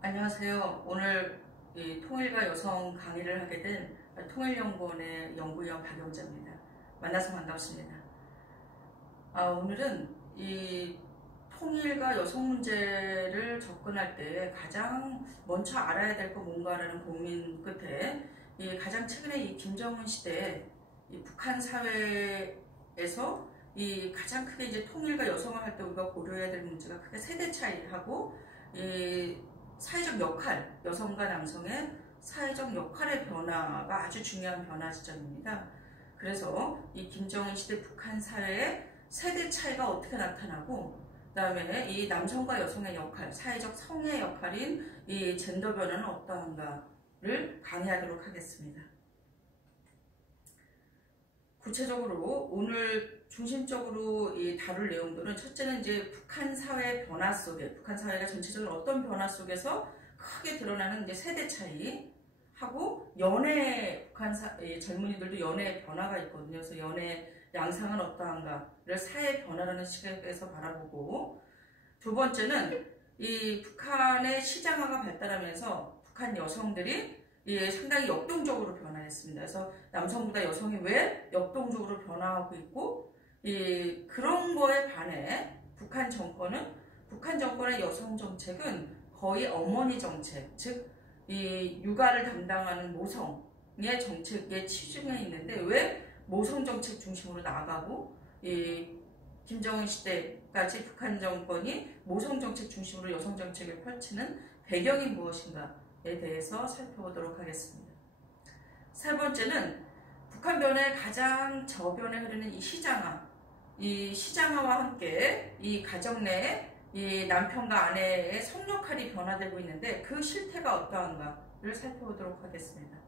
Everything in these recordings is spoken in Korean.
안녕하세요. 오늘 이 통일과 여성 강의를 하게 된 통일연구원의 연구위원 박영자입니다. 만나서 반갑습니다. 오늘은 이 통일과 여성 문제를 접근할 때 가장 먼저 알아야 될 거 뭔가라는 고민 끝에 이 가장 최근에 이 김정은 시대 이 북한 사회에서 이 가장 크게 이제 통일과 여성을 할 때 우리가 고려해야 될 문제가 크게 세대 차이하고 이 사회적 역할, 여성과 남성의 사회적 역할의 변화가 아주 중요한 변화 지점입니다. 그래서 이 김정은 시대 북한 사회의 세대 차이가 어떻게 나타나고, 그 다음에 이 남성과 여성의 역할, 사회적 성의 역할인 이 젠더 변화는 어떠한가를 강의하도록 하겠습니다. 구체적으로 오늘 중심적으로 다룰 내용들은, 첫째는 이제 북한 사회 변화 속에, 북한 사회가 전체적으로 어떤 변화 속에서 크게 드러나는 이제 세대 차이 하고, 연애, 북한 젊은이들도 연애 변화가 있거든요. 그래서 연애 양상은 어떠한가를 사회 변화라는 시각에서 바라보고, 두 번째는 이 북한의 시장화가 발달하면서 북한 여성들이 상당히 역동적으로 변화했습니다. 그래서 남성보다 여성이 왜 역동적으로 변화하고 있고, 그런 거에 반해 북한 정권의 여성 정책은 거의 어머니 정책, 즉 육아를 담당하는 모성의 정책에 치중해 있는데, 왜 모성 정책 중심으로 나아가고 김정은 시대까지 북한 정권이 모성 정책 중심으로 여성 정책을 펼치는 배경이 무엇인가에 대해서 살펴보도록 하겠습니다. 세 번째는 북한 변화의 가장 저변에 흐르는 이 시장화와 함께 이 가정 내에 이 남편과 아내의 성역할이 변화되고 있는데, 그 실태가 어떠한가를 살펴보도록 하겠습니다.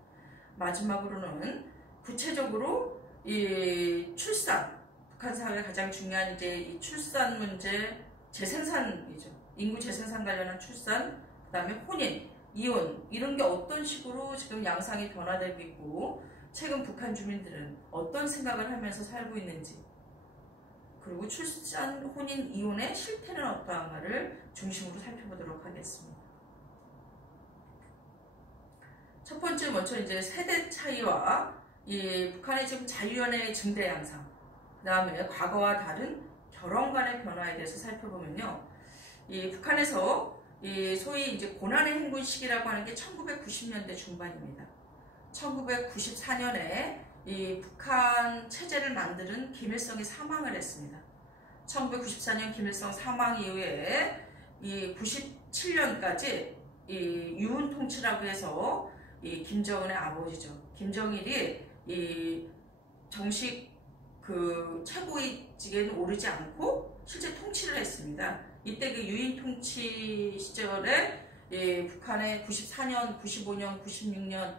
마지막으로는 구체적으로 이 출산, 북한 사회의 가장 중요한 이제 이 출산 문제, 재생산이죠. 인구 재생산 관련한 출산, 그 다음에 혼인, 이혼, 이런 게 어떤 식으로 지금 양상이 변화되고 있고, 최근 북한 주민들은 어떤 생각을 하면서 살고 있는지, 그리고 출산, 혼인, 이혼의 실태는 어떠한가를 중심으로 살펴보도록 하겠습니다. 첫 번째 먼저 이제 세대 차이와 이 북한의 지금 자유연애 증대 양상, 그 다음에 과거와 다른 결혼 간의 변화에 대해서 살펴보면요, 이 북한에서 이 소위 이제 고난의 행군 시기라고 하는 게 1990년대 중반입니다. 1994년에 이 북한 체제를 만드는 김일성이 사망을 했습니다. 1994년 김일성 사망 이후에 이 97년까지 이 유은 통치라고 해서 이 김정은의 아버지죠. 김정일이 이 정식 그 최고위직에는 오르지 않고 실제 통치를 했습니다. 이때 그 유인 통치 시절에 북한의 94년, 95년, 96년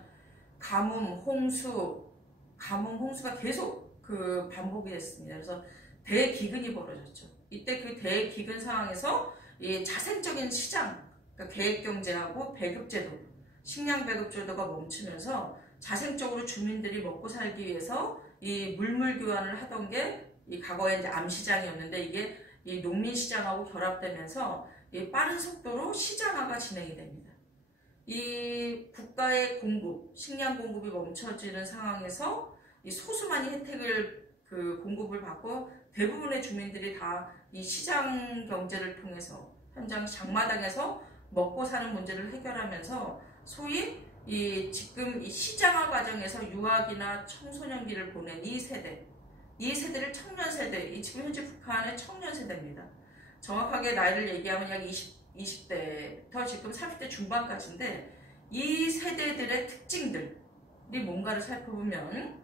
가뭄, 홍수가 계속 그 반복이 됐습니다. 그래서 대기근이 벌어졌죠. 이때 그 대기근 상황에서 이 자생적인 시장, 그러니까 계획경제하고 배급제도, 식량 배급제도가 멈추면서 자생적으로 주민들이 먹고 살기 위해서 이 물물 교환을 하던 게 이 과거에 이제 암시장이었는데, 이게 이 농민시장하고 결합되면서 이 빠른 속도로 시장화가 진행이 됩니다. 이 국가의 공급, 식량 공급이 멈춰지는 상황에서 이 소수만이 혜택을 공급을 받고, 대부분의 주민들이 다 이 시장 경제를 통해서 현장 장마당에서 먹고 사는 문제를 해결하면서, 소위 지금 이 시장화 과정에서 유학이나 청소년기를 보낸 이 세대를 청년 세대, 지금 현재 북한의 청년 세대입니다. 정확하게 나이를 얘기하면 약 20대부터 지금 30대 중반까지인데, 이 세대들의 특징들이 뭔가를 살펴보면,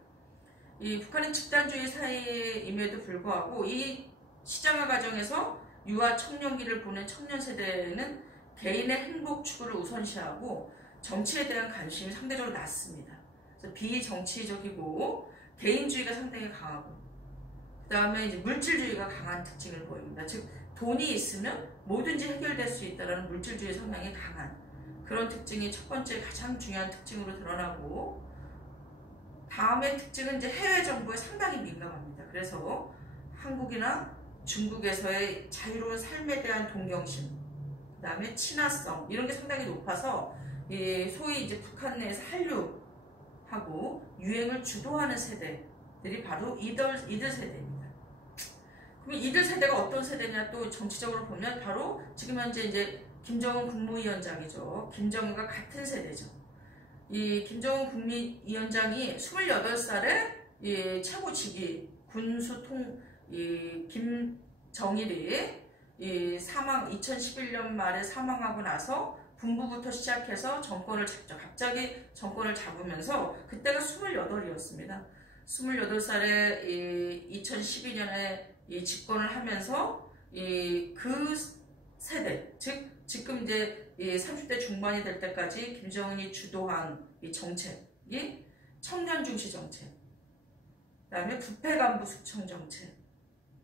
이 북한은 집단주의 사회임에도 불구하고 이 시장화 과정에서 유아 청년기를 보낸 청년 세대는 개인의 행복 추구를 우선시하고 정치에 대한 관심이 상대적으로 낮습니다. 그래서 비정치적이고 개인주의가 상당히 강하고, 그 다음에 이제 물질주의가 강한 특징을 보입니다. 즉 돈이 있으면 뭐든지 해결될 수 있다는 물질주의 성향이 강한 그런 특징이 첫 번째 가장 중요한 특징으로 드러나고, 다음의 특징은 이제 해외 정보에 상당히 민감합니다. 그래서 한국이나 중국에서의 자유로운 삶에 대한 동경심, 그 그다음에 친화성 이런 게 상당히 높아서 소위 이제 북한 내에서 한류하고 유행을 주도하는 세대들이 바로 이들 세대입니다. 그럼 이들 세대가 어떤 세대냐 또 정치적으로 보면 바로 지금 현재 이제 김정은 국무위원장이죠. 김정은과 같은 세대죠. 이 김정은 국무위원장이 28살에 최고 직위 군수통 김정일이 2011년 말에 사망하고 나서 군부부터 시작해서 정권을 잡죠. 갑자기 정권을 잡으면서 그때가 28이었습니다. 28살에 2012년에 집권을 하면서 그 세대, 즉 지금 이제 30대 중반이 될 때까지 김정은이 주도한 이 정책이 청년 중시 정책, 그 다음에 부패 간부 숙청 정책,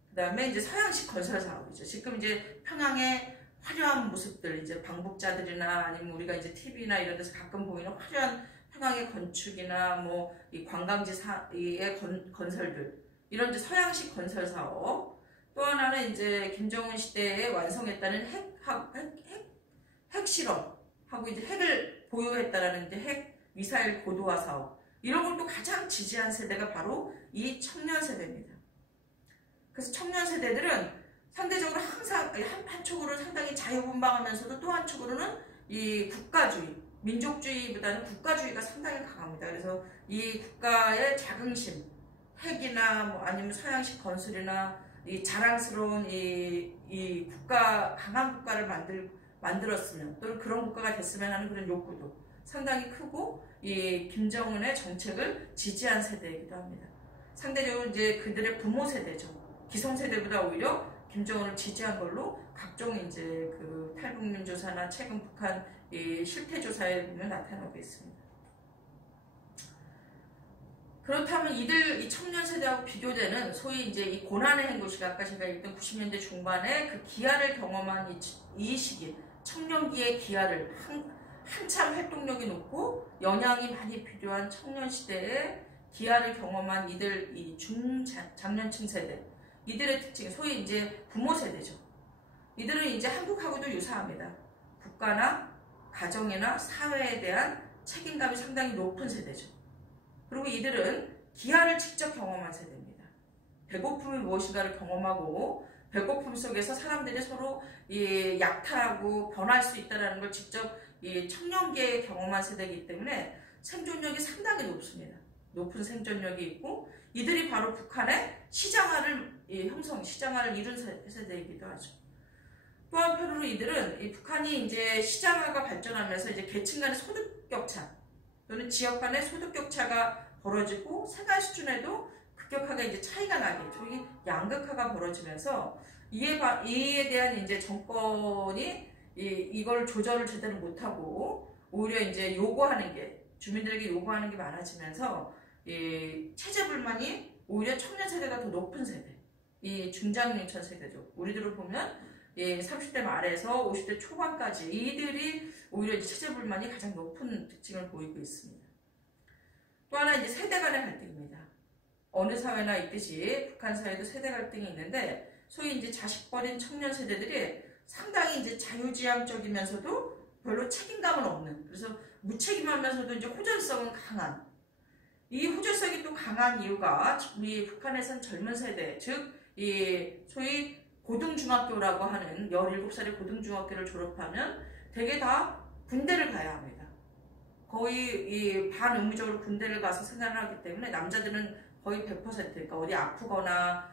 그 다음에 이제 서양식 건설 사업이죠. 지금 이제 평양의 화려한 모습들, 이제 방북자들이나 아니면 우리가 이제 TV나 이런 데서 가끔 보이는 화려한 평양의 건축이나 뭐 이 관광지의 건설들, 이런 이제 서양식 건설 사업, 또 하나는 이제 김정은 시대에 완성했다는 핵 실험하고 이제 핵을 보유했다라는 이제 핵 미사일 고도화 사업, 이런 걸 또 가장 지지한 세대가 바로 이 청년 세대입니다. 그래서 청년 세대들은 상대적으로 항상 한쪽으로는 상당히 자유분방하면서도 또 한쪽으로는 이 국가주의, 민족주의보다는 국가주의가 상당히 강합니다. 그래서 이 국가의 자긍심, 핵이나 뭐 아니면 서양식 건설이나 이 자랑스러운 이 국가, 강한 국가를 만들었으면 또는 그런 국가가 됐으면 하는 그런 욕구도 상당히 크고 이 김정은의 정책을 지지한 세대이기도 합니다. 상대적으로 이제 그들의 부모 세대죠. 기성세대보다 오히려 김정은을 지지한 걸로 각종 이제 그 탈북민 조사나 최근 북한 실태 조사에 보면 나타나고 있습니다. 그렇다면 이 청년 세대하고 비교되는 소위 이제 이 고난의 행보시가 아까 제가 읽던 90년대 중반에 그 기아를 경험한 이 시기, 청년기의 기아를 한참 활동력이 높고 영향이 많이 필요한 청년 시대에 기아를 경험한 이 중장년층 세대, 이들의 특징, 소위 이제 부모 세대죠. 이들은 이제 한국하고도 유사합니다. 국가나 가정이나 사회에 대한 책임감이 상당히 높은 세대죠. 그리고 이들은 기아를 직접 경험한 세대입니다. 배고픔이 무엇인가를 경험하고 배고픔 속에서 사람들이 서로 약탈하고 변할 수 있다는 걸 직접 청년기에 경험한 세대이기 때문에 생존력이 상당히 높습니다. 높은 생존력이 있고 이들이 바로 북한의 시장화를 시장화를 이룬 세대이기도 하죠. 또 한편으로 이들은 북한이 이제 시장화가 발전하면서 이제 계층 간의 소득 격차 또는 지역 간의 소득 격차가 벌어지고 생활 수준에도 급격하게 이제 차이가 나게, 저기 양극화가 벌어지면서 이에 대한 이제 정권이 이걸 조절을 제대로 못하고 오히려 이제 요구하는 게, 주민들에게 요구하는 게 많아지면서 체제 불만이 오히려 청년 세대가 더 높은 세대, 이 중장년층 세대죠. 우리들을 보면 30대 말에서 50대 초반까지 이들이 오히려 이제 체제 불만이 가장 높은 특징을 보이고 있습니다. 또 하나 이제 세대 간의 갈등입니다. 어느 사회나 있듯이 북한 사회도 세대 갈등이 있는데 소위 이제 자식 버린 청년 세대들이 상당히 이제 자유지향적이면서도 별로 책임감은 없는, 그래서 무책임하면서도 이제 호전성은 강한, 이 호전성이 또 강한 이유가 우리 북한에선 젊은 세대, 즉 소위 고등중학교라고 하는 17살의 고등중학교를 졸업하면 대개 다 군대를 가야 합니다. 거의 반의무적으로 군대를 가서 생활을 하기 때문에 남자들은 거의 100%, 그러니까 어디 아프거나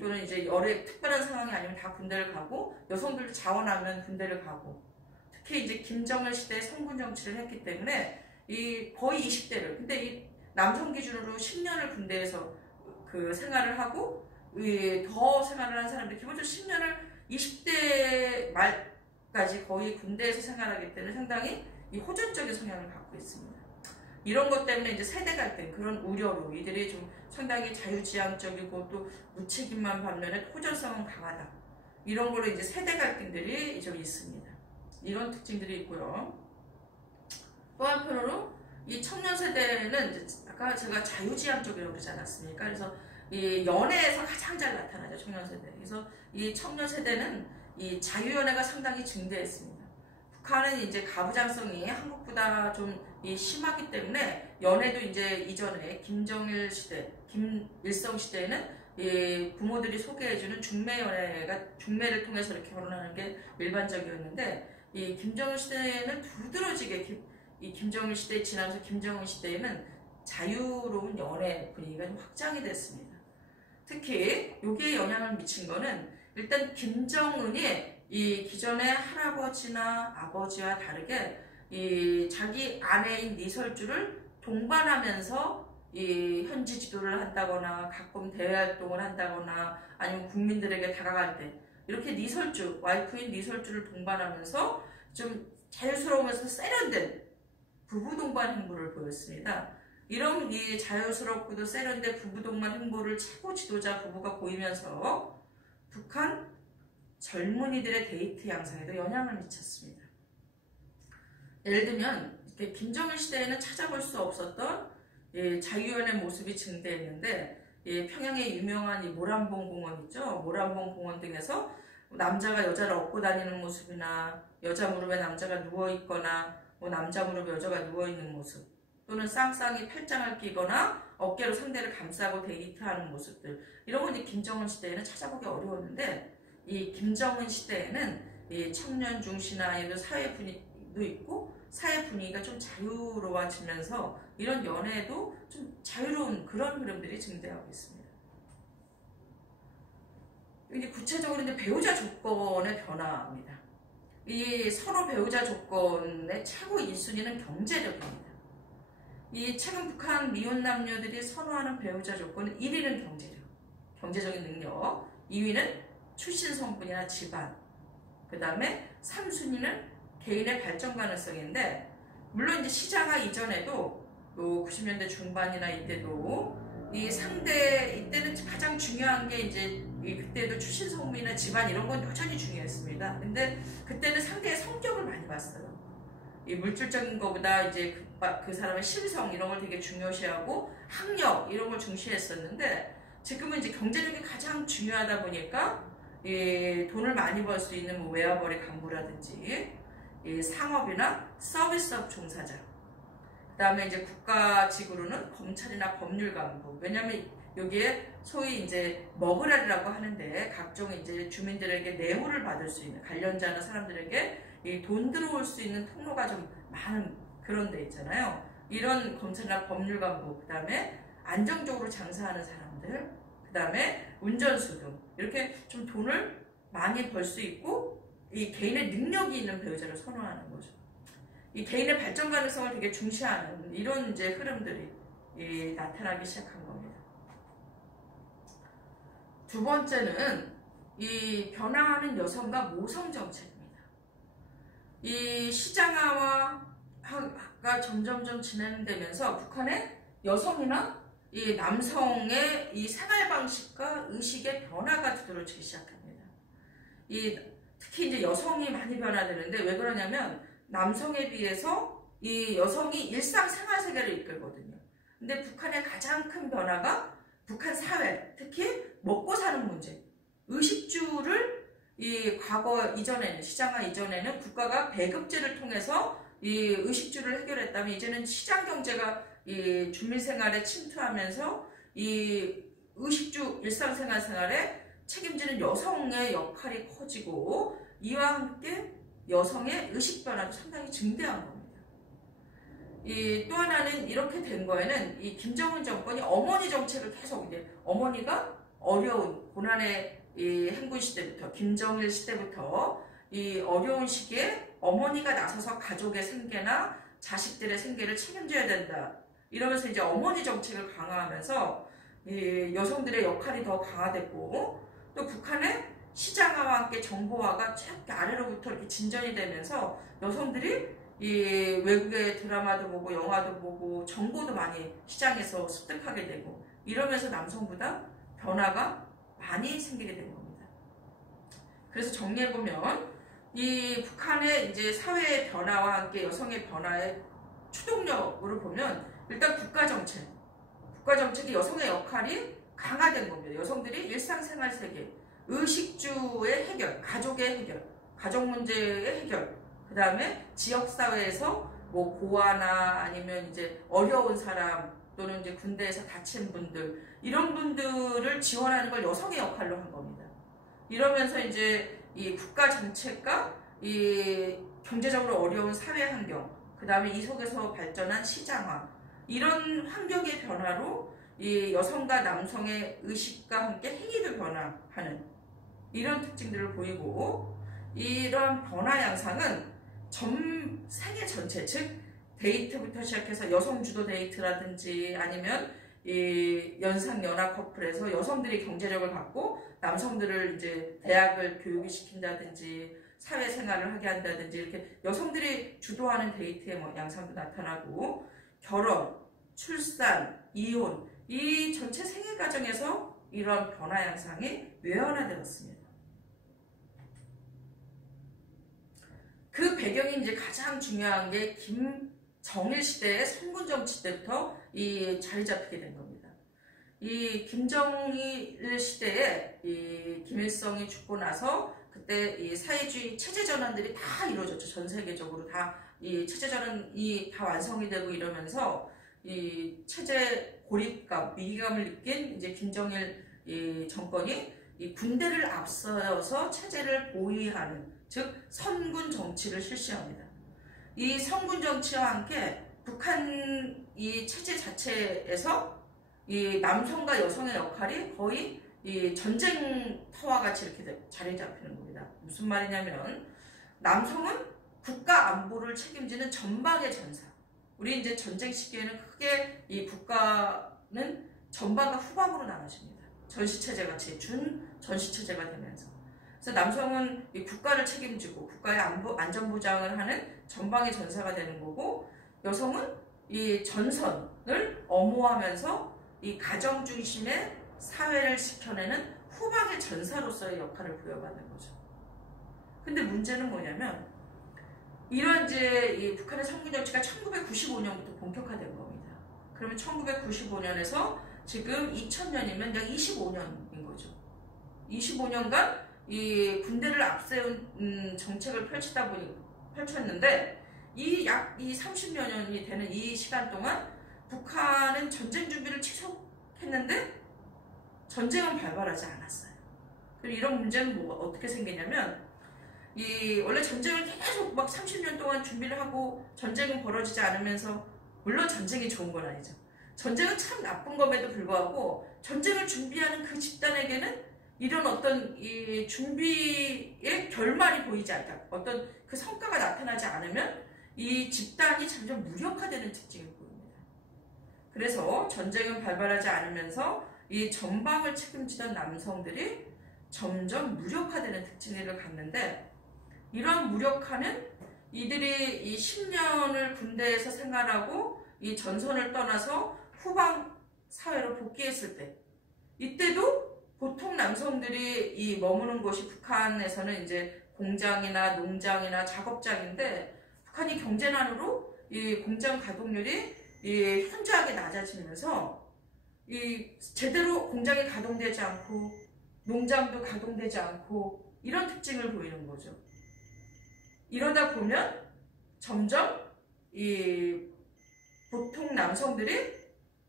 또는 이제 특별한 상황이 아니면 다 군대를 가고, 여성들도 자원하면 군대를 가고, 특히 이제 김정일 시대에 성군 정치를 했기 때문에 거의 20대를, 근데 이 남성 기준으로 10년을 군대에서 그 생활을 하고 더 생활을 한 사람들이 기본적으로 10년을 20대 말까지 거의 군대에서 생활하기 때문에 상당히 이 호전적인 성향을 갖고 있습니다. 이런 것 때문에 이제 세대 갈등, 그런 우려로 이들이 좀 상당히 자유지향적이고 또 무책임한 반면에 호전성은 강하다, 이런 거로 이제 세대 갈등들이 좀 있습니다. 이런 특징들이 있고요. 또 한편으로 이 청년 세대는 이제 아까 제가 자유지향적이라고 그러지 않았습니까? 그래서 이 연애에서 가장 잘 나타나죠, 청년 세대. 그래서 이 청년 세대는 이 자유연애가 상당히 증대했습니다. 북한은 이제 가부장성이 한국보다 좀 심하기 때문에 연애도 이제 이전에 김정일 시대, 김일성 시대에는 부모들이 소개해주는 중매 연애가 중매를 통해서 이렇게 결혼하는 게 일반적이었는데 이 김정일 시대에는 두드러지게 이 김정일 시대 지나면서 김정은 시대에는 자유로운 연애 분위기가 좀 확장이 됐습니다. 특히 여기에 영향을 미친 거는 일단 김정은이 이 기존의 할아버지나 아버지와 다르게 이 자기 아내인 리설주를 동반하면서 이 현지 지도를 한다거나 가끔 대외 활동을 한다거나 아니면 국민들에게 다가갈 때 이렇게 리설주, 와이프인 리설주를 동반하면서 좀 자유스러우면서 세련된 부부 동반 행보를 보였습니다. 이런 이 자유스럽고도 세련된 부부 동반 행보를 최고 지도자 부부가 보이면서 북한 젊은이들의 데이트 양상에도 영향을 미쳤습니다. 예를 들면 김정일 시대에는 찾아볼 수 없었던 자유연의 모습이 증대했는데 평양의 유명한 이 모란봉 공원 있죠. 모란봉 공원 등에서 남자가 여자를 업고 다니는 모습이나 여자 무릎에 남자가 누워있거나 남자 무릎에 여자가 누워있는 모습 또는 쌍쌍이 팔짱을 끼거나 어깨로 상대를 감싸고 데이트하는 모습들 이런 건 이제 김정은 시대에는 찾아보기 어려웠는데 이 김정은 시대에는 이 청년 중시나 아니면 사회 분위기도 있고 사회 분위기가 좀 자유로워지면서 이런 연애에도 좀 자유로운 그런 흐름들이 증대하고 있습니다. 이제 구체적으로 이제 배우자 조건의 변화입니다. 이 서로 배우자 조건의 최고 1순위는 경제력입니다. 이 최근 북한 미혼 남녀들이 선호하는 배우자 조건은 1위는 경제력, 경제적인 능력, 2위는 출신 성분이나 집안, 그 다음에 3순위는 개인의 발전 가능성인데 물론 이제 시장화 이전에도 90년대 중반이나 이때도 이 상대 이때는 가장 중요한 게 이제 그때도 출신 성분이나 집안 이런 건 여전히 중요했습니다. 근데 그때는 상대의 성격을 많이 봤어요. 이 물질적인 것보다 이제 그 사람의 심성 이런 걸 되게 중요시하고 학력 이런 걸 중시했었는데 지금은 이제 경제력이 가장 중요하다 보니까 돈을 많이 벌 수 있는 뭐 외화거래 간부라든지 상업이나 서비스업 종사자, 그 다음에 이제 국가직으로는 검찰이나 법률 간부. 왜냐하면 여기에 소위 이제 머그랄이라고 하는데 각종 이제 주민들에게 내후를 받을 수 있는 관련자나 사람들에게 돈 들어올 수 있는 통로가 좀 많은 그런 데 있잖아요. 이런 검찰이나 법률 간부, 그 다음에 안정적으로 장사하는 사람들, 그 다음에 운전수 등 이렇게 좀 돈을 많이 벌 수 있고 이 개인의 능력이 있는 배우자를 선호하는 거죠. 이 개인의 발전 가능성을 되게 중시하는 이런 이제 흐름들이 나타나기 시작한 겁니다. 두 번째는 이 변화하는 여성과 모성 정책입니다. 이 시장화가 점점점 진행되면서 북한의 여성이나 이 남성의 이 생활 방식과 의식의 변화가 두드러지기 시작합니다. 특히 이제 여성이 많이 변화되는데 왜 그러냐면 남성에 비해서 이 여성이 일상생활 세계를 이끌거든요. 근데 북한의 가장 큰 변화가 북한 사회, 특히 먹고 사는 문제, 의식주를 이 과거 이전에는 시장화 이전에는 국가가 배급제를 통해서 이 의식주를 해결했다면 이제는 시장 경제가 이 주민 생활에 침투하면서 이 의식주 일상생활에 책임지는 여성의 역할이 커지고 이와 함께 여성의 의식 변화도 상당히 증대한 겁니다. 또 하나는 이렇게 된 거에는 이 김정은 정권이 어머니 정책을 계속 이제 어머니가 어려운 고난의 이 행군 시대부터 김정일 시대부터 이 어려운 시기에 어머니가 나서서 가족의 생계나 자식들의 생계를 책임져야 된다. 이러면서 이제 어머니 정책을 강화하면서 이 여성들의 역할이 더 강화됐고 또 북한의 시장화와 함께 정보화가 쭉 아래로부터 이렇게 진전이 되면서 여성들이 이 외국의 드라마도 보고 영화도 보고 정보도 많이 시장에서 습득하게 되고 이러면서 남성보다 변화가 많이 생기게 된 겁니다. 그래서 정리해보면 이 북한의 이제 사회의 변화와 함께 여성의 변화의 추동력으로 보면 일단 국가정책이 여성의 역할이 강화된 겁니다. 여성들이 일상생활 세계, 의식주의 해결, 가족의 해결, 가족 문제의 해결, 그 다음에 지역사회에서 뭐 고아나 아니면 이제 어려운 사람 또는 이제 군대에서 다친 분들 이런 분들을 지원하는 걸 여성의 역할로 한 겁니다. 이러면서 이제 이 국가 정책과 이 경제적으로 어려운 사회 환경, 그 다음에 이 속에서 발전한 시장화 이런 환경의 변화로 이 여성과 남성의 의식과 함께 행위도 변화하는 이런 특징들을 보이고 이런 변화 양상은 전 세계 전체 즉 데이트부터 시작해서 여성 주도 데이트라든지 아니면 이 연상 연하 커플에서 여성들이 경제력을 갖고 남성들을 이제 대학을 교육을 시킨다든지 사회생활을 하게 한다든지 이렇게 여성들이 주도하는 데이트의 양상도 나타나고 결혼, 출산, 이혼 이 전체 생애 과정에서 이런 변화 양상이 뇌화되었습니다. 그 배경이 이제 가장 중요한 게 김정일 시대의 성군 정치 때부터 이 자리 잡히게 된 겁니다. 이 김정일 시대에 이 김일성이 죽고 나서 그때 이 사회주의 체제 전환들이 다 이루어졌죠. 전 세계적으로 다 이 체제 전환이 다 완성이 되고 이러면서 이 체제 고립감, 위기감을 느낀 이제 김정일 이 정권이 이 군대를 앞서서 체제를 보위하는 즉 선군 정치를 실시합니다. 이 선군 정치와 함께 북한 이 체제 자체에서 이 남성과 여성의 역할이 거의 이 전쟁터와 같이 이렇게 자리 잡히는 겁니다. 무슨 말이냐면 남성은 국가 안보를 책임지는 전방의 전사. 우리 이제 전쟁 시기에는 크게 이 국가는 전방과 후방으로 나눠집니다. 전시체제 같이 준 전시체제가 되면서. 그래서 남성은 이 국가를 책임지고 국가의 안전보장을 하는 전방의 전사가 되는 거고 여성은 이 전선을 엄호하면서 이 가정 중심의 사회를 지켜내는 후방의 전사로서의 역할을 부여받는 거죠. 근데 문제는 뭐냐면 이런 이제 이 북한의 선군 정치가 1995년부터 본격화된 겁니다. 그러면 1995년에서 지금 2000년이면 약 25년인 거죠. 25년간 이 군대를 앞세운 정책을 펼쳤는데 이 약 30여 년이 되는 이 시간 동안 북한은 전쟁 준비를 지속했는데 전쟁은 발발하지 않았어요. 그리고 이런 문제는 뭐 어떻게 생기냐면 이 원래 전쟁을 계속 막 30년 동안 준비를 하고 전쟁은 벌어지지 않으면서 물론 전쟁이 좋은 건 아니죠. 전쟁은 참 나쁜 것에도 불구하고 전쟁을 준비하는 그 집단에게는 이런 어떤 이 준비의 결말이 보이지 않다. 어떤 그 성과가 나타나지 않으면 이 집단이 점점 무력화되는 특징을 보입니다. 그래서 전쟁은 발발하지 않으면서 이 전방을 책임지던 남성들이 점점 무력화되는 특징을 갖는데 이런 무력화는 이들이 이 10년을 군대에서 생활하고 이 전선을 떠나서 후방 사회로 복귀했을 때 이때도 보통 남성들이 이 머무는 곳이 북한에서는 이제 공장이나 농장이나 작업장인데 북한이 경제난으로 이 공장 가동률이 이 현저하게 낮아지면서 이 제대로 공장이 가동되지 않고 농장도 가동되지 않고 이런 특징을 보이는 거죠. 이러다 보면 점점 이 보통 남성들이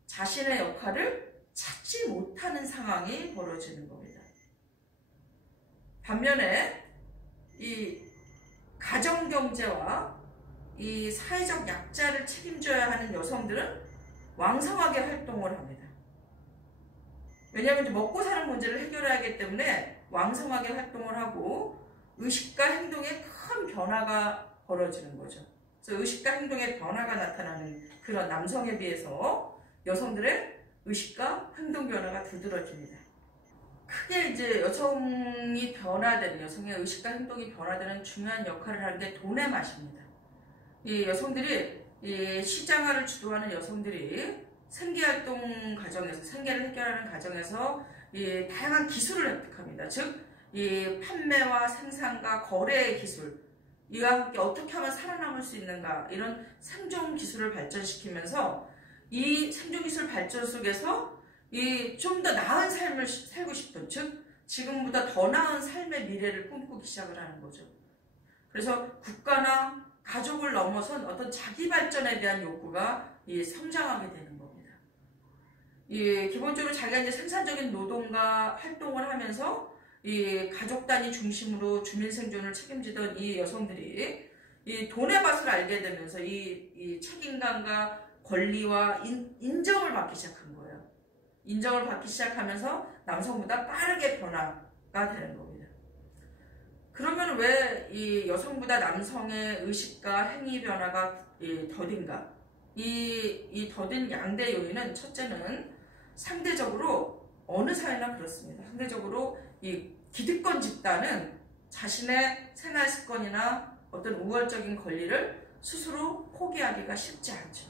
자신의 역할을 찾지 못하는 상황이 벌어지는 겁니다. 반면에 이 가정경제와 이 사회적 약자를 책임져야 하는 여성들은 왕성하게 활동을 합니다. 왜냐하면 먹고 사는 문제를 해결해야 하기 때문에 왕성하게 활동을 하고 의식과 행동에 큰 변화가 벌어지는 거죠. 그래서 의식과 행동의 변화가 나타나는 그런 남성에 비해서 여성들의 의식과 행동 변화가 두드러집니다. 크게 이제 여성의 의식과 행동이 변화되는 중요한 역할을 하는 게 돈의 맛입니다. 이 여성들이 이 시장화를 주도하는 여성들이 생계활동 과정에서 생계를 해결하는 과정에서 이 다양한 기술을 획득합니다. 즉, 이 판매와 생산과 거래의 기술, 이와 함께 어떻게 하면 살아남을 수 있는가 이런 생존 기술을 발전시키면서 이 생존 기술 발전 속에서 이 좀 더 나은 삶을 살고 싶은 즉 지금보다 더 나은 삶의 미래를 꿈꾸기 시작을 하는 거죠. 그래서 국가나 가족을 넘어선 어떤 자기 발전에 대한 욕구가 성장하게 되는 겁니다. 기본적으로 자기가 이제 생산적인 노동과 활동을 하면서 가족 단위 중심으로 주민 생존을 책임지던 이 여성들이 돈의 맛을 알게 되면서 이 책임감과 권리와 인정을 받기 시작한 거예요. 인정을 받기 시작하면서 남성보다 빠르게 변화가 되는 겁니다. 그러면 왜 이 여성보다 남성의 의식과 행위 변화가 더딘가? 이 더딘 양대 요인은 첫째는 상대적으로 어느 사회나 그렇습니다. 상대적으로 이 기득권 집단은 자신의 생활 습관이나 어떤 우월적인 권리를 스스로 포기하기가 쉽지 않죠.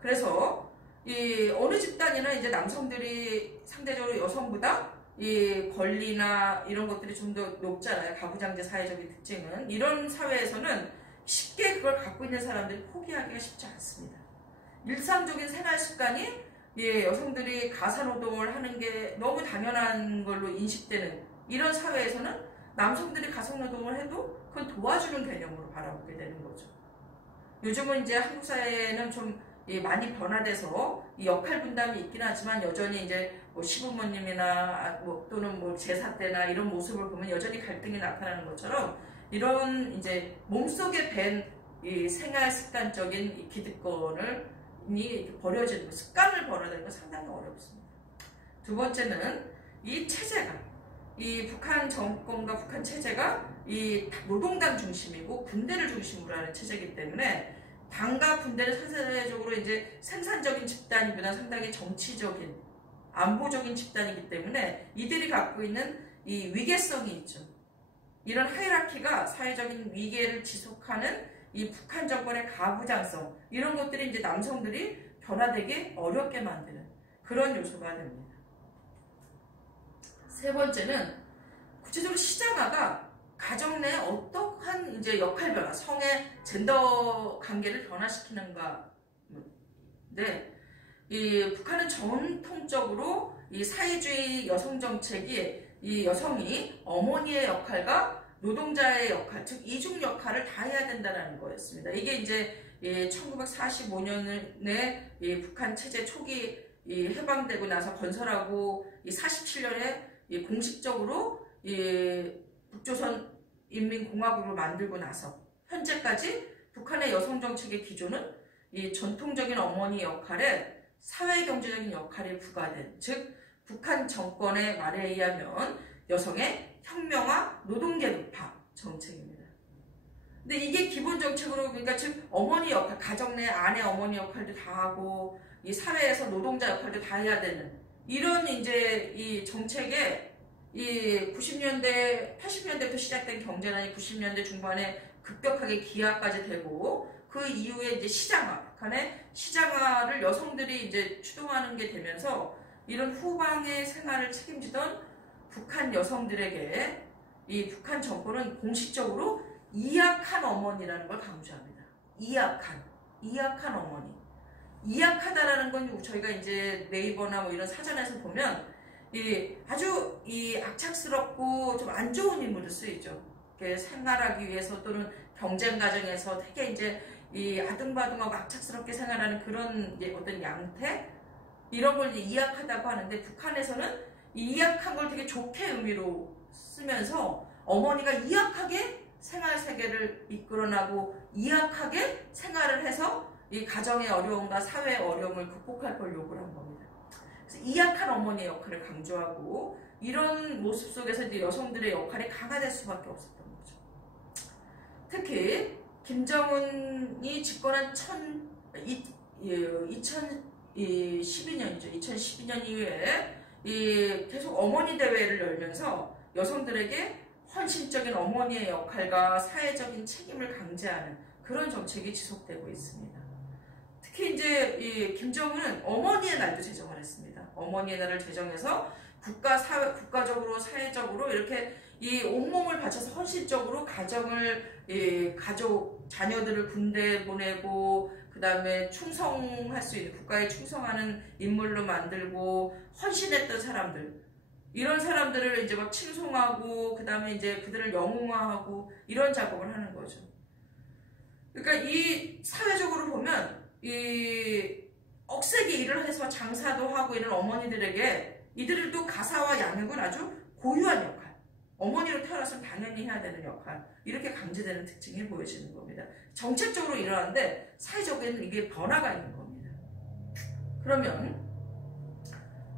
그래서 이 어느 집단이나 이제 남성들이 상대적으로 여성보다 이 권리나 이런 것들이 좀 더 높잖아요. 가부장제 사회적인 특징은. 이런 사회에서는 쉽게 그걸 갖고 있는 사람들이 포기하기가 쉽지 않습니다. 일상적인 생활 습관이 여성들이 가사노동을 하는 게 너무 당연한 걸로 인식되는 이런 사회에서는 남성들이 가사노동을 해도 그건 도와주는 개념으로 바라보게 되는 거죠. 요즘은 이제 한국 사회는 좀 많이 변화돼서 이 역할 분담이 있긴 하지만 여전히 이제 뭐 시부모님이나 또는 제사 때나 이런 모습을 보면 여전히 갈등이 나타나는 것처럼 이런 이제 몸속에 밴 이 생활 습관적인 이 기득권이 버려지는 습관을 버려야 건 상당히 어렵습니다. 두 번째는 이 체제가 이 북한 정권과 북한 체제가 이 노동당 중심이고 군대를 중심으로 하는 체제이기 때문에 당과 군대는 상대적으로 이제 생산적인 집단이보다 상당히 정치적인 안보적인 집단이기 때문에 이들이 갖고 있는 이 위계성이 있죠. 이런 하이라키가 사회적인 위계를 지속하는 이 북한 정권의 가부장성 이런 것들이 이제 남성들이 변화되기 어렵게 만드는 그런 요소가 됩니다. 세 번째는 구체적으로 시장화가 가정 내 어떠한 이제 역할 변화, 성의 젠더 관계를 변화시키는가. 네, 이 북한은 전통적으로 이 사회주의 여성 정책이 이 여성이 어머니의 역할과 노동자의 역할, 즉 이중 역할을 다 해야 된다는 거였습니다. 이게 이제 1945년에 북한 체제 초기 해방되고 나서 건설하고 47년에 공식적으로 북조선 인민공화국을 만들고 나서 현재까지 북한의 여성 정책의 기조는 이 전통적인 어머니 역할에 사회경제적인 역할이 부과된, 즉 북한 정권의 말에 의하면 여성의 혁명화, 노동계급화 정책입니다. 근데 이게 기본 정책으로 그러니까 즉 어머니 역할, 가정 내 아내 어머니 역할도 다 하고 이 사회에서 노동자 역할도 다 해야 되는 이런 이제 이 정책에 이 90년대, 80년대부터 시작된 경제난이 90년대 중반에 급격하게 기하까지 되고 그 이후에 이제 시장화, 북한의 시장화를 여성들이 이제 추동하는 게 되면서 이런 후방의 생활을 책임지던 북한 여성들에게 이 북한 정권은 공식적으로 이약한 어머니라는 걸 강조합니다. 이약한 어머니. 이약하다라는 건 저희가 이제 네이버나 뭐 이런 사전에서 보면 아주 악착스럽고 좀 안 좋은 인물로 쓰이죠. 생활하기 위해서 또는 경쟁 과정에서 되게 이제 아등바등하고 악착스럽게 생활하는 그런 어떤 양태 이런 걸 이제 이약하다고 하는데 북한에서는 이약한 걸 되게 좋게 의미로 쓰면서 어머니가 이약하게 생활 세계를 이끌어나고 이약하게 생활을 해서 이 가정의 어려움과 사회의 어려움을 극복할 걸 요구를 한 겁니다. 그래서 이약한 어머니의 역할을 강조하고 이런 모습 속에서 이제 여성들의 역할이 강화될 수밖에 없었던 거죠. 특히 김정은이 집권한 2012년이죠. 2012년 이후에 계속 어머니 대회를 열면서 여성들에게 헌신적인 어머니의 역할과 사회적인 책임을 강제하는 그런 정책이 지속되고 있습니다. 특히 이제 김정은은 어머니의 날도 제정을 했습니다. 어머니의 날을 제정해서 국가적으로 사회적으로 이렇게 온몸을 바쳐서 헌신적으로 가족 자녀들을 군대에 보내고 그 다음에 충성할 수 있는 국가에 충성하는 인물로 만들고 헌신했던 사람들 이런 사람들을 이제 막 칭송하고 그 다음에 이제 그들을 영웅화하고 이런 작업을 하는 거죠. 그러니까 이 사회적으로 보면 이 억세게 일을 해서 장사도 하고 이런 어머니들에게 이들도 가사와 양육은 아주 고유한 역할, 어머니로 태어나서 당연히 해야 되는 역할, 이렇게 강제되는 특징이 보여지는 겁니다. 정책적으로 일어나는데 사회적인 이게 변화가 있는 겁니다. 그러면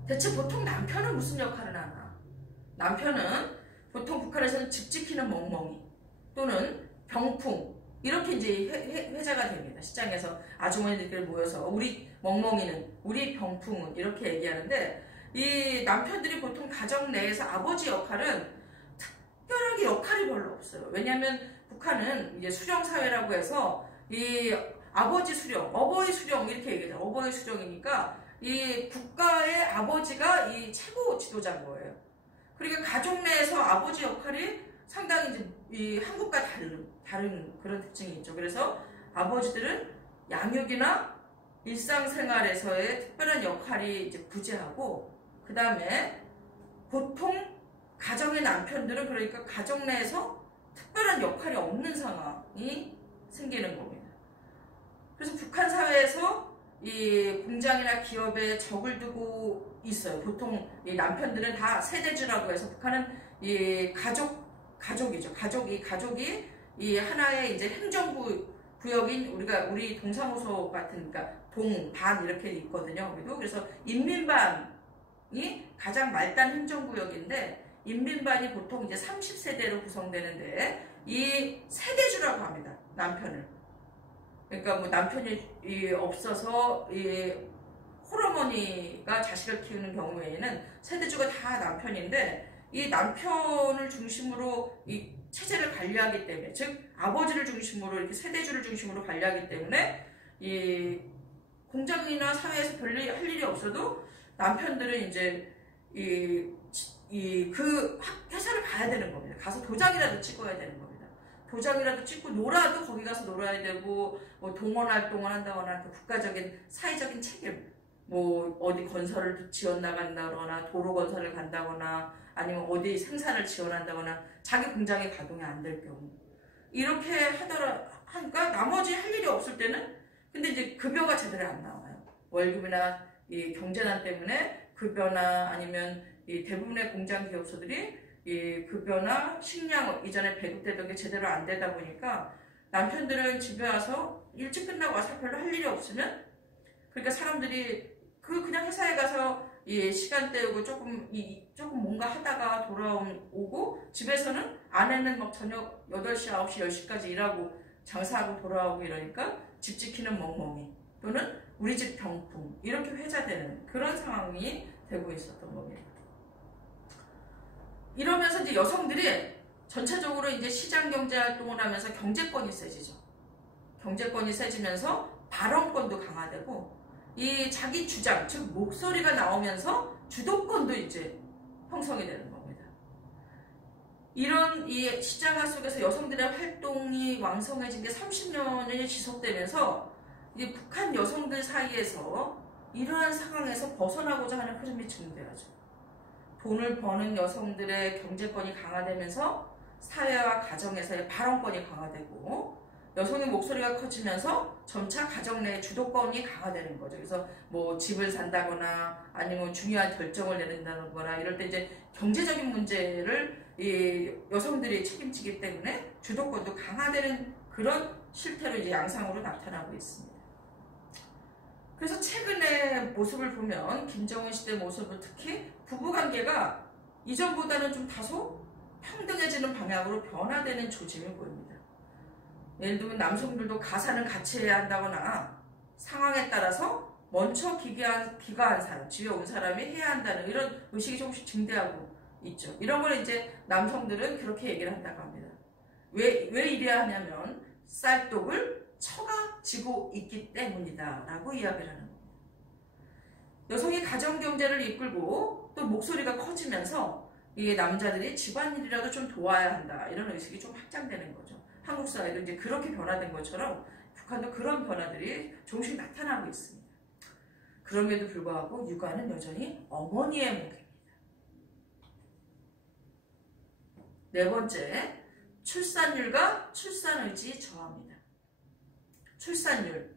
대체 보통 남편은 무슨 역할을 하나? 남편은 보통 북한에서는 집 지키는 멍멍이 또는 병풍 이렇게 이제 회자가 됩니다. 시장에서 아주머니들끼리 모여서 우리 멍멍이는, 우리 병풍은 이렇게 얘기하는데, 이 남편들이 보통 가정 내에서 아버지 역할은 특별하게 역할이 별로 없어요. 왜냐하면 북한은 이제 수령 사회라고 해서 이 아버지 수령, 어버이 수령 이렇게 얘기해요. 어버이 수령이니까 이 국가의 아버지가 이 최고 지도자인 거예요. 그러니까 가족 내에서 아버지 역할이 상당히 이제 이 한국과 다른 그런 특징이 있죠. 그래서 아버지들은 양육이나 일상생활에서의 특별한 역할이 이제 부재하고, 그 다음에 보통 가정의 남편들은 그러니까 가정 내에서 특별한 역할이 없는 상황이 생기는 겁니다. 그래서 북한 사회에서 이 공장이나 기업에 적을 두고 있어요. 보통 이 남편들은 다 세대주라고 해서 북한은 이 가족이죠. 가족이 이 하나의 이제 행정구역인 우리 동사무소 같은, 그러니까 동반 이렇게 있거든요. 그래서 인민반이 가장 말단 행정구역인데, 인민반이 보통 이제 30세대로 구성되는데 이 세대주라고 합니다. 남편을. 그러니까 뭐 남편이 없어서 이 홀어머니가 자식을 키우는 경우에는 세대주가 다 남편인데, 이 남편을 중심으로 이 체제를 관리하기 때문에, 즉 아버지를 중심으로 이렇게 세대주를 중심으로 관리하기 때문에 이 공장이나 사회에서 별일 할 일이 없어도 남편들은 이제 그 회사를 가야 되는 겁니다. 가서 도장이라도 찍어야 되는 겁니다. 도장이라도 찍고 놀아도 거기 가서 놀아야 되고, 뭐 동원 활동을 한다거나 그 국가적인 사회적인 책임, 뭐 어디 건설을 지원 나간다거나 도로 건설을 간다거나 아니면 어디 생산을 지원한다거나 자기 공장이 가동이 안 될 경우 이렇게 하니까 나머지 할 일이 없을 때는, 근데 이제 급여가 제대로 안 나와요. 월급이나 이 경제난 때문에 급여나 아니면 이 대부분의 공장 기업소들이 이 급여나 식량 이전에 배급되던 게 제대로 안 되다 보니까 남편들은 집에 와서 일찍 끝나고 와서 별로 할 일이 없으면, 그러니까 사람들이 그냥 회사에 가서 이 시간 때우고 조금 뭔가 하다가 돌아오고, 집에서는 아내는 막 저녁 8시, 9시, 10시까지 일하고 장사하고 돌아오고 이러니까 집 지키는 멍멍이 또는 우리 집 병풍 이렇게 회자되는 그런 상황이 되고 있었던 겁니다. 이러면서 이제 여성들이 전체적으로 이제 시장 경제 활동을 하면서 경제권이 세지죠. 경제권이 세지면서 발언권도 강화되고, 이 자기 주장, 즉 목소리가 나오면서 주도권도 이제 형성이 되는 겁니다. 이런 이 시장화 속에서 여성들의 활동이 왕성해진 게 30년이 지속되면서 이제 북한 여성들 사이에서 이러한 상황에서 벗어나고자 하는 흐름이 증대하죠. 돈을 버는 여성들의 경제권이 강화되면서 사회와 가정에서의 발언권이 강화되고, 여성의 목소리가 커지면서 점차 가정 내 주도권이 강화되는 거죠. 그래서 뭐 집을 산다거나 아니면 중요한 결정을 내린다거나 이럴 때 이제 경제적인 문제를 이 여성들이 책임지기 때문에 주도권도 강화되는 그런 실태로 이제 양상으로 나타나고 있습니다. 그래서 최근의 모습을 보면 김정은 시대 모습은 특히 부부관계가 이전보다는 좀 다소 평등해지는 방향으로 변화되는 조짐이 보입니다. 예를 들면 남성들도 가사는 같이 해야 한다거나 상황에 따라서 먼저 귀가한 사람, 집에 온 사람이 해야 한다는 이런 의식이 조금씩 증대하고 있죠. 이런 걸 이제 남성들은 그렇게 얘기를 한다고 합니다. 왜 이래야 하냐면 쌀독을 처가 지고 있기 때문이다 라고 이야기를 하는 겁니다. 여성이 가정경제를 이끌고 또 목소리가 커지면서 이게 남자들이 집안일이라도 좀 도와야 한다 이런 의식이 좀 확장되는 거죠. 한국 사회도 이제 그렇게 변화된 것처럼 북한도 그런 변화들이 조금씩 나타나고 있습니다. 그럼에도 불구하고 육아는 여전히 어머니의 몫입니다. 네 번째, 출산율과 출산의지 저하입니다. 출산율,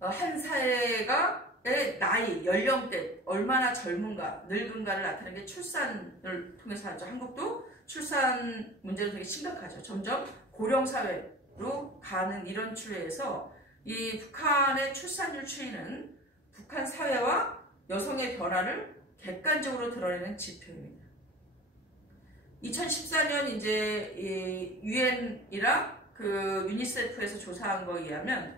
한 사회가의 나이, 연령대, 얼마나 젊은가, 늙은가를 나타내는 게 출산을 통해서 하죠. 한국도 출산 문제는 되게 심각하죠. 점점 고령사회로 가는 이런 추세에서 이 북한의 출산율 추이는 북한 사회와 여성의 변화를 객관적으로 드러내는 지표입니다. 2014년 이제 유엔이랑 그 유니세프에서 조사한 거에 의하면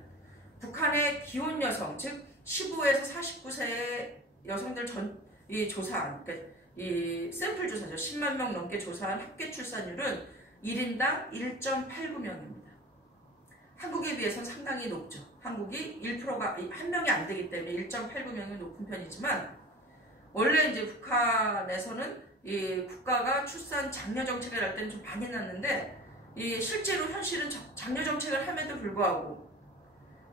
북한의 기혼 여성, 즉 15에서 49세의 여성들 이 조사한, 그러니까 이 샘플 조사죠. 10만 명 넘게 조사한 합계 출산율은 1인당 1.89명입니다. 한국에 비해서는 상당히 높죠. 한국이 1%가 한 명이 안 되기 때문에 1.89명이 높은 편이지만 원래 이제 북한에서는 이 국가가 출산 장려 정책을 할 때는 좀 많이 났는데 이 실제로 현실은 장려 정책을 함에도 불구하고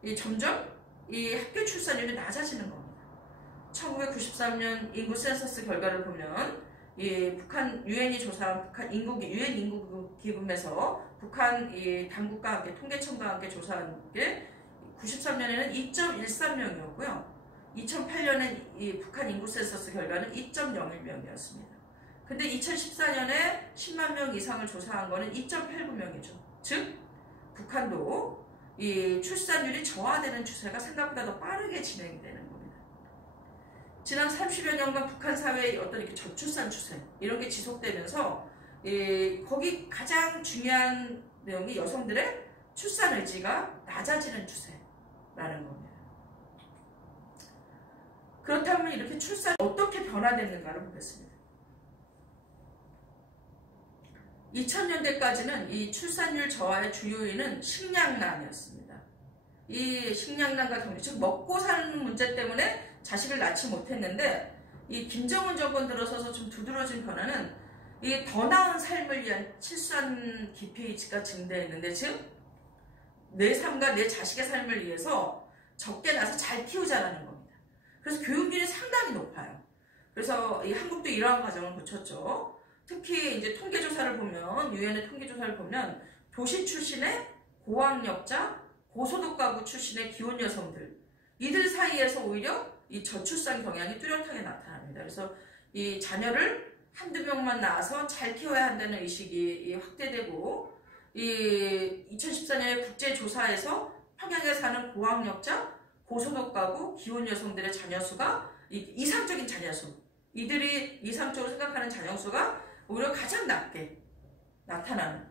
이 점점 이 합계 출산율이 낮아지는 겁니다. 1993년 인구 센서스 결과를 보면 이 북한 유엔이 조사한 북한 유엔 인구 기금에서 북한 이 당국과 함께 통계청과 함께 조사한 게 93년에는 2.13명이었고요. 2008년엔 이 북한 인구 센서스 결과는 2.01명이었습니다. 근데 2014년에 10만 명 이상을 조사한 거는 2.89명이죠. 즉 북한도 이 출산율이 저하되는 추세가 생각보다 더 빠르게 진행이 되는 겁니다. 지난 30여 년간 북한 사회의 어떤 이렇게 저출산 추세 이런 게 지속되면서 거기 가장 중요한 내용이 여성들의 출산 의지가 낮아지는 추세라는 겁니다. 그렇다면 이렇게 출산이 어떻게 변화됐는가를 보겠습니다. 2000년대까지는 이 출산율 저하의 주요 요인은 식량난이었습니다. 이 식량난과 경제, 즉 먹고 사는 문제 때문에 자식을 낳지 못했는데 이 김정은 정권 들어서서 좀 두드러진 변화는 이 더 나은 삶을 위한 출산 기피가 증대했는데 즉 내 삶과 내 자식의 삶을 위해서 적게 낳아서 잘 키우자라는 겁니다. 그래서 교육률이 상당히 높아요. 그래서 이 한국도 이러한 과정을 거쳤죠. 특히 이제 통계조사를 보면 유엔의 통계조사를 보면 도시 출신의 고학력자, 고소득 가구 출신의 기혼 여성들 이들 사이에서 오히려 이 저출산 경향이 뚜렷하게 나타납니다. 그래서 이 자녀를 한두 명만 낳아서 잘 키워야 한다는 의식이 확대되고 이 2014년에 국제조사에서 평양에 사는 고학력자, 고소득 가구, 기혼 여성들의 자녀 수가 이상적인 자녀 수 이들이 이상적으로 생각하는 자녀 수가 오히려 가장 낮게 나타나는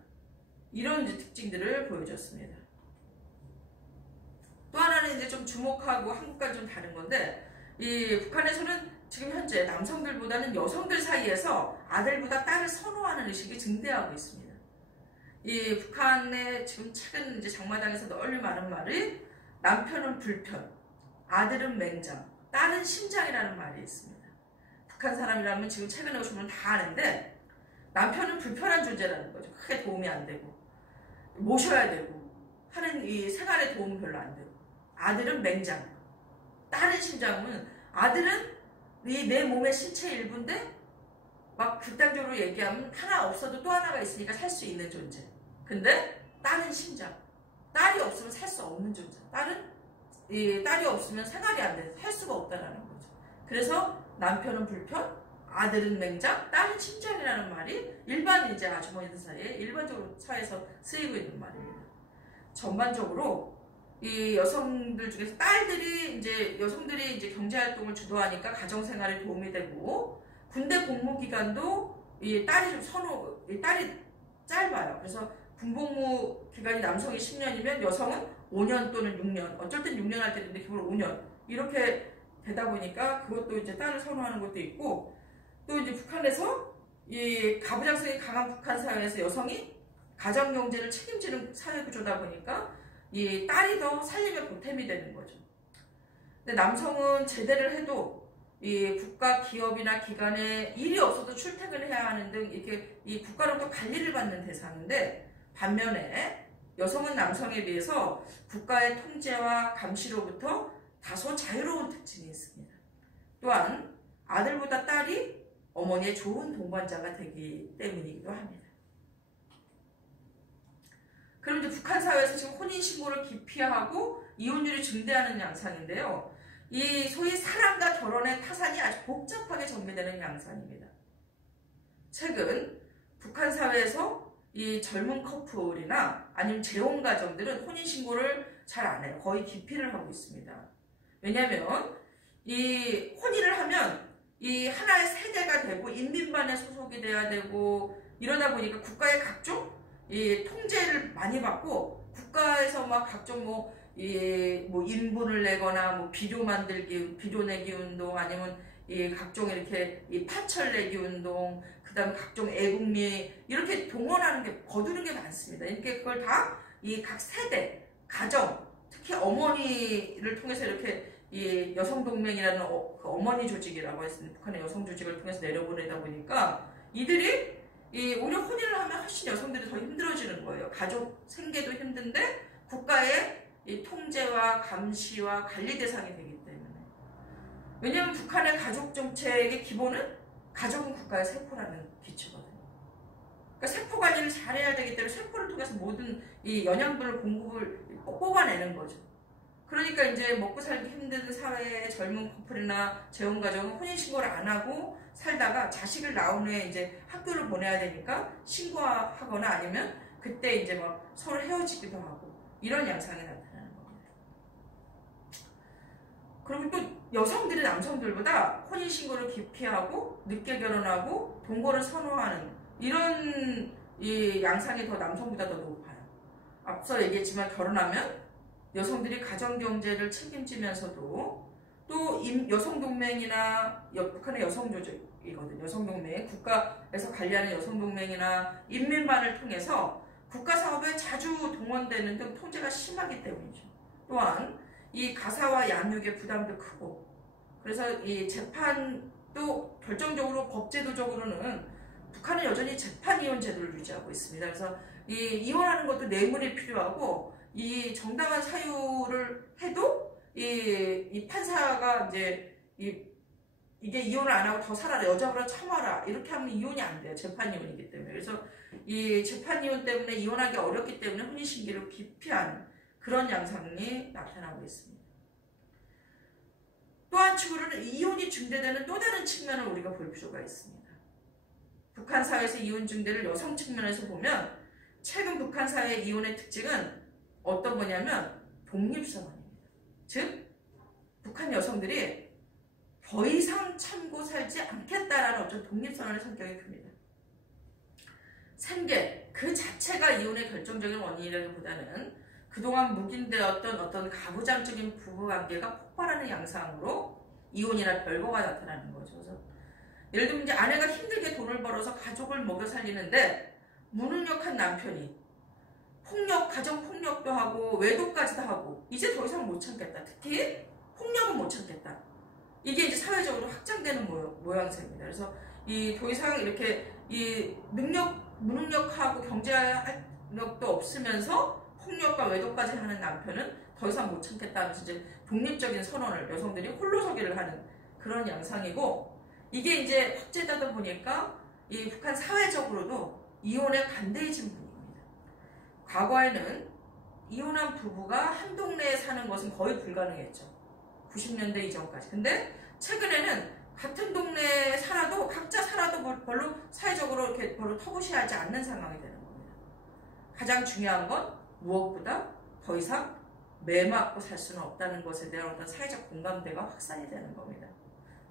이런 특징들을 보여줬습니다. 또 하나는 이제 좀 주목하고 한국과는 좀 다른 건데 이 북한에서는 지금 현재 남성들보다는 여성들 사이에서 아들보다 딸을 선호하는 의식이 증대하고 있습니다. 이 북한의 지금 최근 이제 장마당에서 널리 많은 말이 남편은 불편, 아들은 맹장, 딸은 심장이라는 말이 있습니다. 북한 사람이라면 지금 최근에 오신 분은 다 아는데 남편은 불편한 존재라는 거죠. 크게 도움이 안 되고 모셔야 되고 하는 이 생활에 도움은 별로 안 되고 아들은 맹장, 딸은 심장은 아들은 이 내 몸의 신체 일부인데 막 극단적으로 얘기하면 하나 없어도 또 하나가 있으니까 살 수 있는 존재. 근데 딸은 심장, 딸이 없으면 살 수 없는 존재. 딸이 없으면 생활이 안 돼, 살 수가 없다라는 거죠. 그래서 남편은 불편, 아들은 맹장, 딸은 심장이라는 말이 일반 이제 아주머니들 사이에 일반적으로 사회에서 쓰이고 있는 말입니다. 전반적으로 이 여성들 중에서 여성들이 이제 경제활동을 주도하니까 가정생활에 도움이 되고 군대 복무 기간도 이 딸이 딸이 짧아요. 그래서 군복무 기간이 남성이 10년이면 여성은 5년 또는 6년, 어쩔 땐 6년 할 때도 있는데 기본 5년 이렇게 되다 보니까 그것도 이제 딸을 선호하는 것도 있고 또 이제 북한에서 이 가부장성이 강한 북한 사회에서 여성이 가정 경제를 책임지는 사회 구조다 보니까 이 딸이 더 살림의 보탬이 되는 거죠. 근데 남성은 제대를 해도 이 국가 기업이나 기관에 일이 없어도 출퇴근을 해야 하는 등 이렇게 이 국가로부터 관리를 받는 대상인데 반면에 여성은 남성에 비해서 국가의 통제와 감시로부터 다소 자유로운 특징이 있습니다. 또한 아들보다 딸이 어머니의 좋은 동반자가 되기 때문이기도 합니다. 그럼 이제 북한 사회에서 지금 혼인신고를 기피하고 이혼율이 증대하는 양상인데요. 이 소위 사랑과 결혼의 타산이 아주 복잡하게 전개되는 양상입니다. 최근 북한 사회에서 이 젊은 커플이나 아니면 재혼 가정들은 혼인신고를 잘 안 해요. 거의 기피를 하고 있습니다. 왜냐하면 이 혼인을 하면 이 하나의 세대가 되고 인민반에 소속이 돼야 되고 이러다 보니까 국가의 각종 이 통제를 많이 받고 국가에서 막 각종 뭐 인분을 내거나 뭐 비료 만들기, 비료 내기 운동 아니면 이 각종 이렇게 이 파철 내기 운동, 그다음 각종 애국미 이렇게 동원하는 게 거두는 게 많습니다. 이렇게 그걸 다 이 각 세대, 가정, 특히 어머니를 통해서 이렇게 이 여성동맹이라는 그 어머니 조직이라고 했습니다. 북한의 여성 조직을 통해서 내려보내다 보니까 이들이 오히려 혼인을 하면 훨씬 여성들이 더 힘들어지는 거예요. 가족 생계도 힘든데 국가의 이 통제와 감시와 관리 대상이 되기 때문에. 왜냐하면 북한의 가족 정책의 기본은 가족은 국가의 세포라는 기초거든요. 그러니까 세포 관리를 잘해야 되기 때문에 세포를 통해서 모든 이 영양분을 공급을 뽑아내는 거죠. 그러니까 이제 먹고 살기 힘든 사회의 젊은 커플이나 재혼 가정은 혼인신고를 안 하고 살다가 자식을 낳은 후에 이제 학교를 보내야 되니까 신고하거나 아니면 그때 이제 막 서로 헤어지기도 하고 이런 양상이 나타나는 겁니다. 그리고 또 여성들이 남성들보다 혼인신고를 기피하고 늦게 결혼하고 동거를 선호하는 이런 이 양상이 더 남성보다 더 높아요. 앞서 얘기했지만 결혼하면 여성들이 가정경제를 책임지면서도 또 여성동맹이나 북한의 여성조직이거든요. 여성동맹, 국가에서 관리하는 여성동맹이나 인민반을 통해서 국가사업에 자주 동원되는 등 통제가 심하기 때문이죠. 또한 이 가사와 양육의 부담도 크고 그래서 이 재판도 결정적으로 법제도적으로는 북한은 여전히 재판이혼 제도를 유지하고 있습니다. 그래서 이혼하는 것도 뇌물이 필요하고 이 정당한 사유를 해도 이 판사가 이제 이게 이혼을 안 하고 더 살아라, 여자보다 참아라 이렇게 하면 이혼이 안 돼요. 재판이혼이기 때문에. 그래서 이 재판이혼 때문에 이혼하기 어렵기 때문에 혼인신고를 기피하는 그런 양상이 나타나고 있습니다. 또 한측으로는 이혼이 증대되는 또 다른 측면을 우리가 볼 필요가 있습니다. 북한 사회에서 이혼 증대를 여성 측면에서 보면 최근 북한 사회의 이혼의 특징은 어떤 거냐면 독립선언입니다. 즉 북한 여성들이 더 이상 참고 살지 않겠다라는 어떤 독립선언의 성격이 큽니다. 생계 그 자체가 이혼의 결정적인 원인이라기보다는 그동안 묵인되었던 어떤 가부장적인 부부관계가 폭발하는 양상으로 이혼이나 별거가 나타나는 거죠. 그래서 예를 들면 이제 아내가 힘들게 돈을 벌어서 가족을 먹여 살리는데 무능력한 남편이 가정폭력도 하고 외도까지도 하고 이제 더 이상 못 참겠다. 특히 폭력은 못 참겠다. 이게 이제 사회적으로 확장되는 모양새입니다. 그래서 더 이상 이렇게 무능력하고 경제력도 없으면서 폭력과 외도까지 하는 남편은 더 이상 못 참겠다 하면서 이제 독립적인 선언을 여성들이 홀로서기를 하는 그런 양상이고 이게 이제 확대되다 보니까 이 북한 사회적으로도 이혼에 반대해진 분위기입니다. 과거에는 이혼한 부부가 한 동네에 사는 것은 거의 불가능했죠. 90년대 이전까지. 근데 최근에는 같은 동네에 살아도 각자 살아도 별로 사회적으로 이렇게 별로 터부시하지 않는 상황이 되는 겁니다. 가장 중요한 건 무엇보다 더 이상 매 맞고 살 수는 없다는 것에 대한 어떤 사회적 공감대가 확산이 되는 겁니다.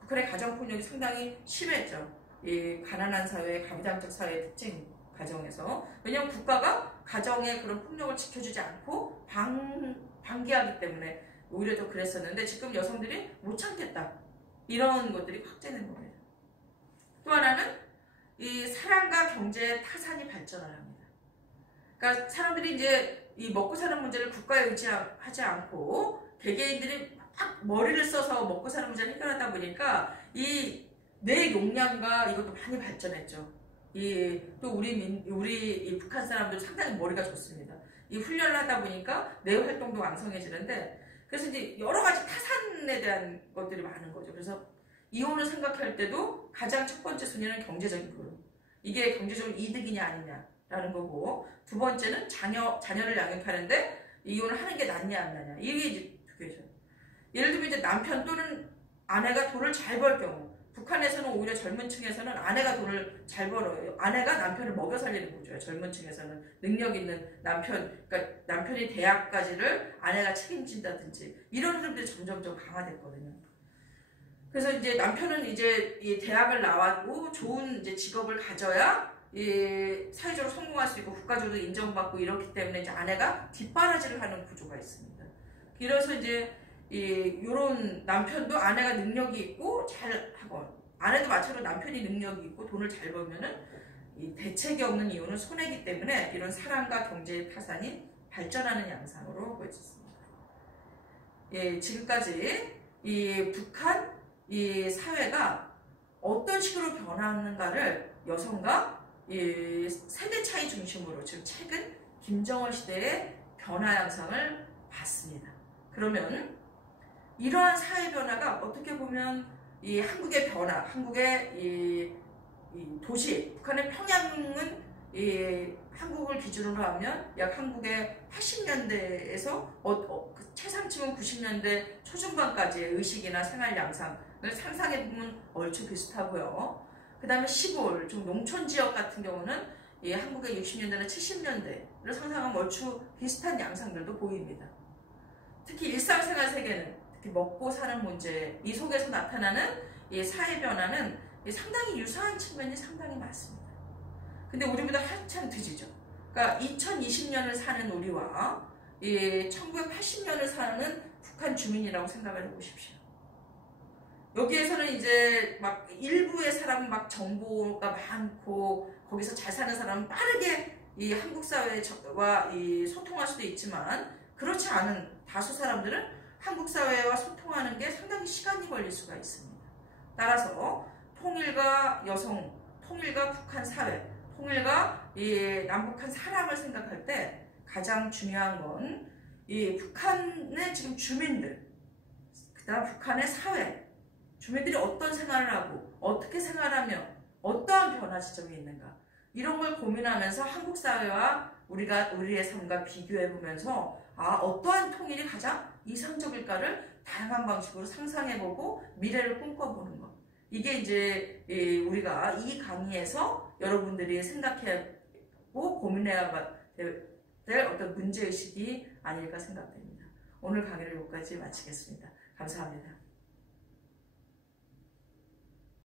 북한의 가정폭력이 상당히 심했죠. 이 가난한 사회, 가부장적 사회의 특징 가정에서. 왜냐하면 국가가 가정의 그런 폭력을 지켜주지 않고 방기하기 때문에 오히려 더 그랬었는데 지금 여성들이 못 참겠다. 이런 것들이 확대된 겁니다. 또 하나는 이 사랑과 경제의 타산이 발전을 합니다. 그러니까 사람들이 이제 이 먹고 사는 문제를 국가에 의지하지 않고 개개인들이 막 머리를 써서 먹고 사는 문제를 해결하다 보니까 이 뇌 용량과 이것도 많이 발전했죠. 또 우리 북한 사람들 상당히 머리가 좋습니다. 이 훈련을 하다 보니까 뇌 활동도 왕성해지는데 그래서 이제 여러 가지 타산에 대한 것들이 많은 거죠. 그래서 이혼을 생각할 때도 가장 첫 번째 순위는 경제적인 부분. 이게 경제적으로 이득이냐 아니냐. 라는 거고, 두 번째는 자녀를 양육하는데 이혼을 하는 게 낫냐 안 낫냐, 이게 이제 두 개죠. 예를 들면 이제 남편 또는 아내가 돈을 잘 벌 경우, 북한에서는 오히려 젊은 층에서는 아내가 돈을 잘 벌어요. 아내가 남편을 먹여 살리는 구조예요. 젊은 층에서는 능력 있는 남편, 그러니까 남편이 대학까지를 아내가 책임진다든지 이런 흐름들이 점점 강화됐거든요. 그래서 이제 남편은 이제 이 대학을 나왔고 좋은 이제 직업을 가져야 이 사회적으로 성공할 수 있고 국가적으로 인정받고 이렇기 때문에 이제 아내가 뒷바라지를 하는 구조가 있습니다. 그래서 이제 요런 남편도 아내가 능력이 있고 잘 하고, 아내도 마찬가지로 남편이 능력이 있고 돈을 잘 벌면은 이 대책이 없는 이혼은 손해이기 때문에 이런 사랑과 경제의 타산이 발전하는 양상으로 보여졌습니다. 예, 지금까지 이 북한 이 사회가 어떤 식으로 변화하는가를 여성과 이 세대 차이 중심으로 지금 최근 김정은 시대의 변화 양상을 봤습니다. 그러면 이러한 사회 변화가 어떻게 보면 이 한국의 변화, 한국의 이 도시, 북한의 평양은 이 한국을 기준으로 하면 약 한국의 80년대에서 최상층은 90년대 초중반까지의 의식이나 생활 양상을 상상해보면 얼추 비슷하고요. 그 다음에 시골, 좀 농촌 지역 같은 경우는 이 한국의 60년대나 70년대를 상상하면 얼추 비슷한 양상들도 보입니다. 특히 일상생활 세계는 특히 먹고 사는 문제, 이 속에서 나타나는 이 사회 변화는 상당히 유사한 측면이 상당히 많습니다. 근데 우리보다 한참 뒤지죠. 그러니까 2020년을 사는 우리와 1980년을 사는 북한 주민이라고 생각을 해보십시오. 여기에서는 이제 막 일부의 사람은 막 정보가 많고 거기서 잘 사는 사람은 빠르게 이 한국 사회와 소통할 수도 있지만, 그렇지 않은 다수 사람들은 한국 사회와 소통하는 게 상당히 시간이 걸릴 수가 있습니다. 따라서 통일과 여성, 통일과 북한 사회, 통일과 이 남북한 사람을 생각할 때 가장 중요한 건 이 북한의 지금 주민들, 그다음 북한의 사회, 주민들이 어떤 생활을 하고 어떻게 생활하며 어떠한 변화 지점이 있는가, 이런 걸 고민하면서 한국 사회와 우리의 삶과 비교해 보면서 어떠한 통일이 가장 이상적일까를 다양한 방식으로 상상해보고 미래를 꿈꿔보는 것. 이게 이제 우리가 이 강의에서 여러분들이 생각해보고 고민해야 될 어떤 문제의식이 아닐까 생각됩니다. 오늘 강의를 여기까지 마치겠습니다. 감사합니다.